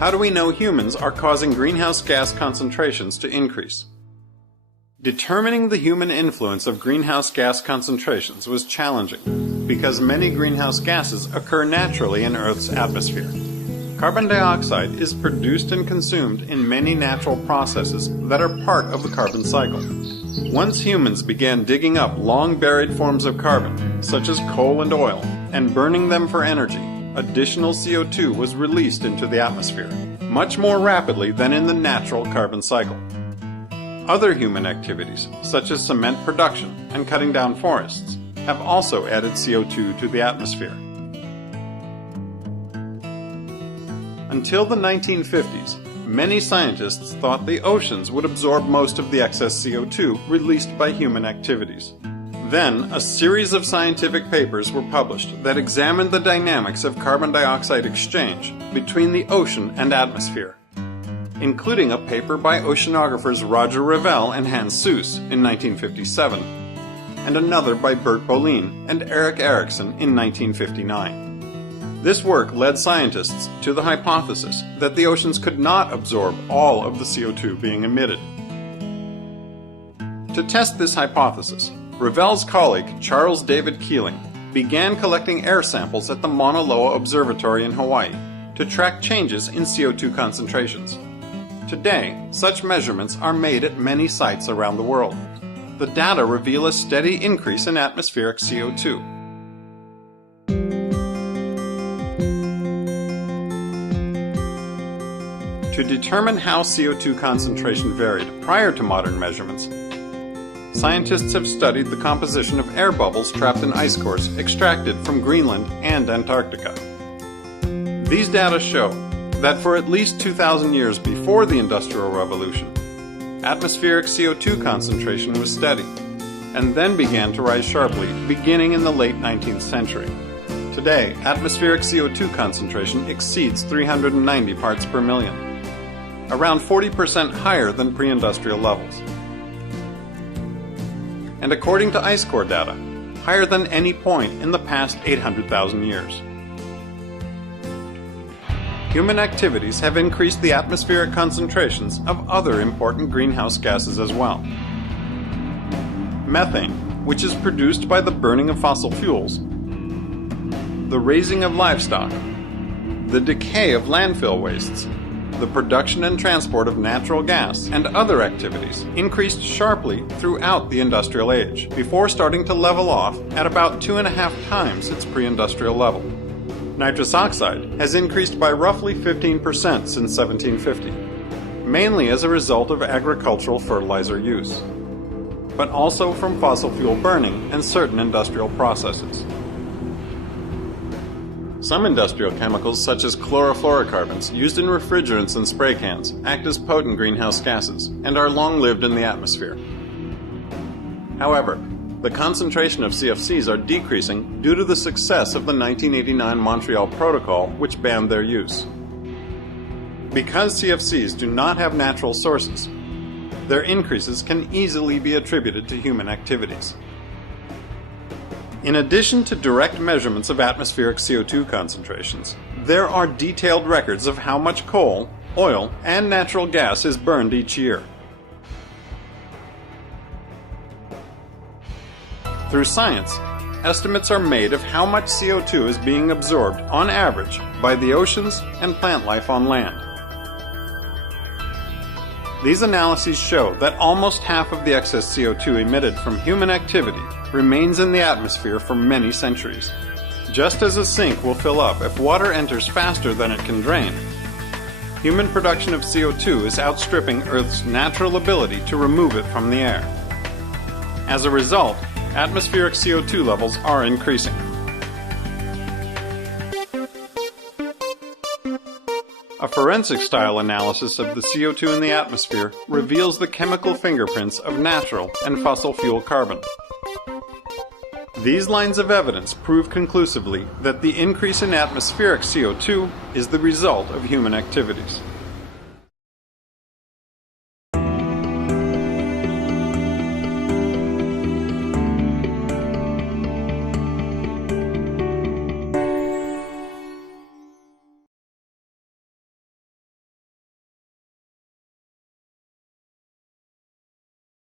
How do we know humans are causing greenhouse gas concentrations to increase? Determining the human influence of greenhouse gas concentrations was challenging because many greenhouse gases occur naturally in Earth's atmosphere. Carbon dioxide is produced and consumed in many natural processes that are part of the carbon cycle. Once humans began digging up long-buried forms of carbon, such as coal and oil, and burning them for energy, additional CO2 was released into the atmosphere, much more rapidly than in the natural carbon cycle. Other human activities, such as cement production and cutting down forests, have also added CO2 to the atmosphere. Until the 1950s, many scientists thought the oceans would absorb most of the excess CO2 released by human activities. Then, a series of scientific papers were published that examined the dynamics of carbon dioxide exchange between the ocean and atmosphere, including a paper by oceanographers Roger Revelle and Hans Suess in 1957, and another by Bert Bolin and Erik Erikson in 1959. This work led scientists to the hypothesis that the oceans could not absorb all of the CO2 being emitted. To test this hypothesis, Revelle's colleague Charles David Keeling began collecting air samples at the Mauna Loa Observatory in Hawaii to track changes in CO2 concentrations. Today, such measurements are made at many sites around the world. The data reveal a steady increase in atmospheric CO2. To determine how CO2 concentration varied prior to modern measurements, scientists have studied the composition of air bubbles trapped in ice cores extracted from Greenland and Antarctica. These data show that for at least 2,000 years before the Industrial Revolution, atmospheric CO2 concentration was steady, and then began to rise sharply beginning in the late 19th century. Today, atmospheric CO2 concentration exceeds 390 parts per million, around 40% higher than pre-industrial levels. And according to ice core data, higher than any point in the past 800,000 years. Human activities have increased the atmospheric concentrations of other important greenhouse gases as well. Methane, which is produced by the burning of fossil fuels, the raising of livestock, the decay of landfill wastes, the production and transport of natural gas, and other activities increased sharply throughout the industrial age, before starting to level off at about 2.5 times its pre-industrial level. Nitrous oxide has increased by roughly 15% since 1750, mainly as a result of agricultural fertilizer use, but also from fossil fuel burning and certain industrial processes. Some industrial chemicals, such as chlorofluorocarbons, used in refrigerants and spray cans, act as potent greenhouse gases and are long-lived in the atmosphere. However, the concentration of CFCs are decreasing due to the success of the 1989 Montreal Protocol, which banned their use. Because CFCs do not have natural sources, their increases can easily be attributed to human activities. In addition to direct measurements of atmospheric CO2 concentrations, there are detailed records of how much coal, oil, and natural gas is burned each year. Through science, estimates are made of how much CO2 is being absorbed on average by the oceans and plant life on land. These analyses show that almost half of the excess CO2 emitted from human activity remains in the atmosphere for many centuries. Just as a sink will fill up if water enters faster than it can drain, human production of CO2 is outstripping Earth's natural ability to remove it from the air. As a result, atmospheric CO2 levels are increasing. A forensic-style analysis of the CO2 in the atmosphere reveals the chemical fingerprints of natural and fossil fuel carbon. These lines of evidence prove conclusively that the increase in atmospheric CO2 is the result of human activities.